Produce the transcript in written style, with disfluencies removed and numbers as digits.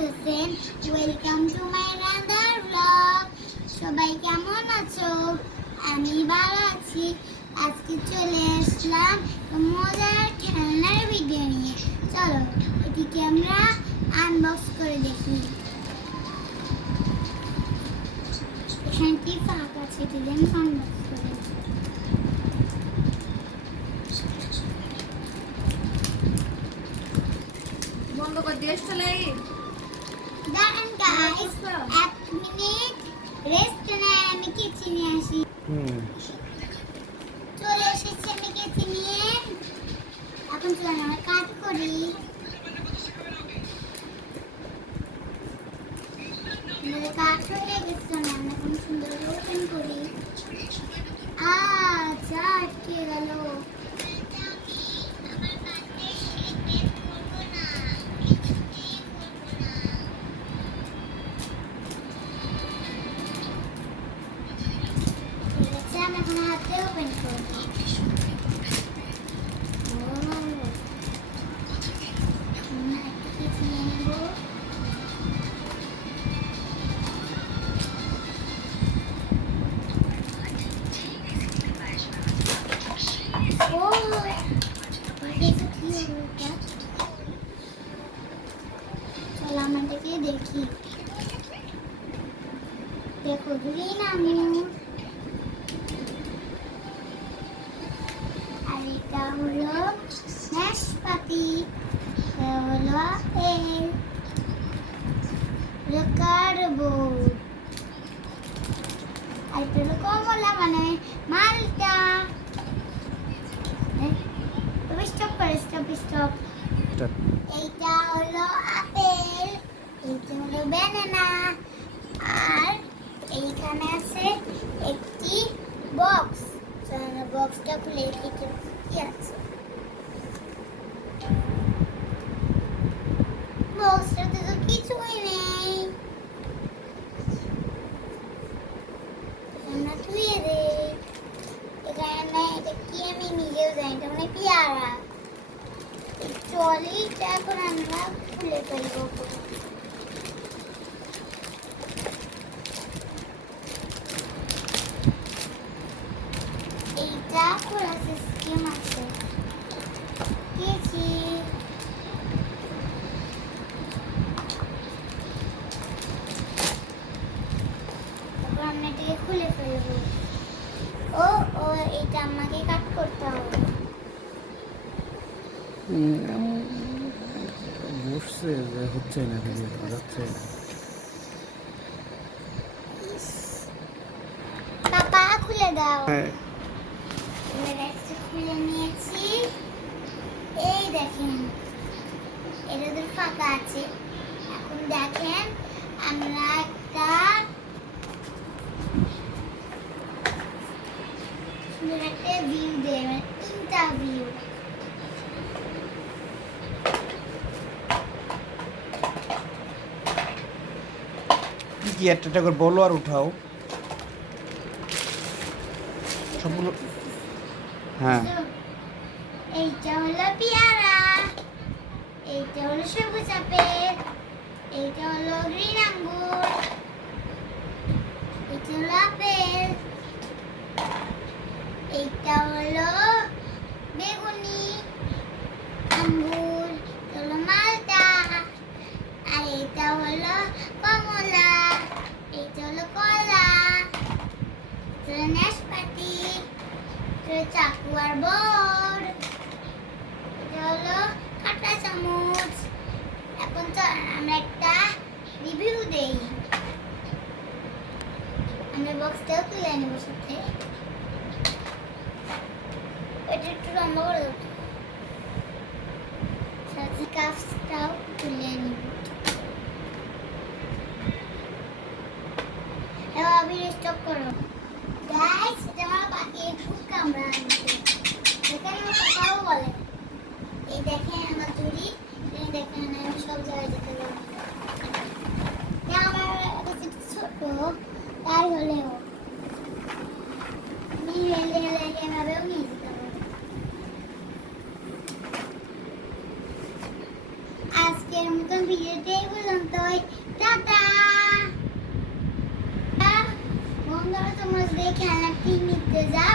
Hossain. Welcome to my রান্নার blog. সবাই কেমন আছো? আমি ভালো আছি। আজকে চলে আসলাম মজার খেলনার ভিডিও নিয়ে। চলো এটিকে আমরা আনবক্স করে দেখি। এখানটি ফাঁকা আছে, এটি আনবক্স করে। বন্ধ করে দিয়ে চলে দাঁড়ান গাইস, এক মিনিট রেস্ট নেয়, আমি কেচি নিয়ে আসি। চলে এসেছি আমি কেচি নিয়ে। এখন চলুন আমরা কাট করি। কাট হয়ে গেছে, আমরা এখন সুন্দর ওপেন করি। আচ্ছা, আটকে গেল। আমি এখন হাতে ওপেন করবো। দেখি, দেখো গ্রিন আঙুর, আর এটা হলো নাশপাতি, এটা হলো আপেল, কার্ডবোর্ড, আর এটা হলো কমলা মানে মালটা। স্টপ করে, স্টপ। এইটা হলো আপেল, এইটা হলো ব্যানানা, আর এইখানে আছে একটি বক্স। বক্সটা খুলে দেখি কি আছে। বক্সটাতে তো কিছুই নেই। আমরা ধুয়ে দেই। এখানে এটা কি আমি নিজেও জানি, এটা মানে পেয়ারা। এই ট্রলিটা এখন আমরা খুলে ফেলবো। এইটা খোলা সিস্টেম আছে। তারপর আমরা এটাকে খুলে ফেলবো। ও এটা আমাকে কাট করতে হবে। বসছে যে হচ্ছে না, ভিডিও যাচ্ছে না। পাপা খুলে দাও। খুলে নিয়েছি। এই দেখেন, এটা ফাঁকা আছে। এখন দেখেন আমরা একটা সুন্দর একটা ভিউ দেব, তিনটা ভিউ। কি একটা করে বলো আর উঠাও সবগুলো। হ্যাঁ, এইটা হলো পেয়ারা, এইটা হলো সবুজ আপেল, এইটা হলো গ্রিন আঙ্গুর, এইটা হলো আপেল, এইটা হলো বেগুনি আঙ্গুর, এটা হলো মালটা, আর এইটা হলো কমলা, এইটা হলো কলা, এটা হলো নাশপাতি, এটা হলো চাকু আর বোর্ড, এটা হলো কাঁটা চামচ। এখন তো আমরা একটা রিভিউ দেই। আমরা বক্সটাও তুলে নেবো সাথে। এটা একটু লম্বা করে দেবো, সাথে কাপটাও তুলে নেব। এবার আমি স্টপ করো। গাইস, এটা আমার পাখি খুব কামড়াচ্ছে। এখানে আমার পাপাও বলে, এই দেখেন আমার চুড়ি, এই দেখেন আমি সব জায়গায় যেতে পারি। আমার কাছে ছোট, তাই হলেও ভিডিওতে এই পর্যন্তই। টাটা। বন্ধুরা তোমরা যদি খেলনাটি নিতে যাও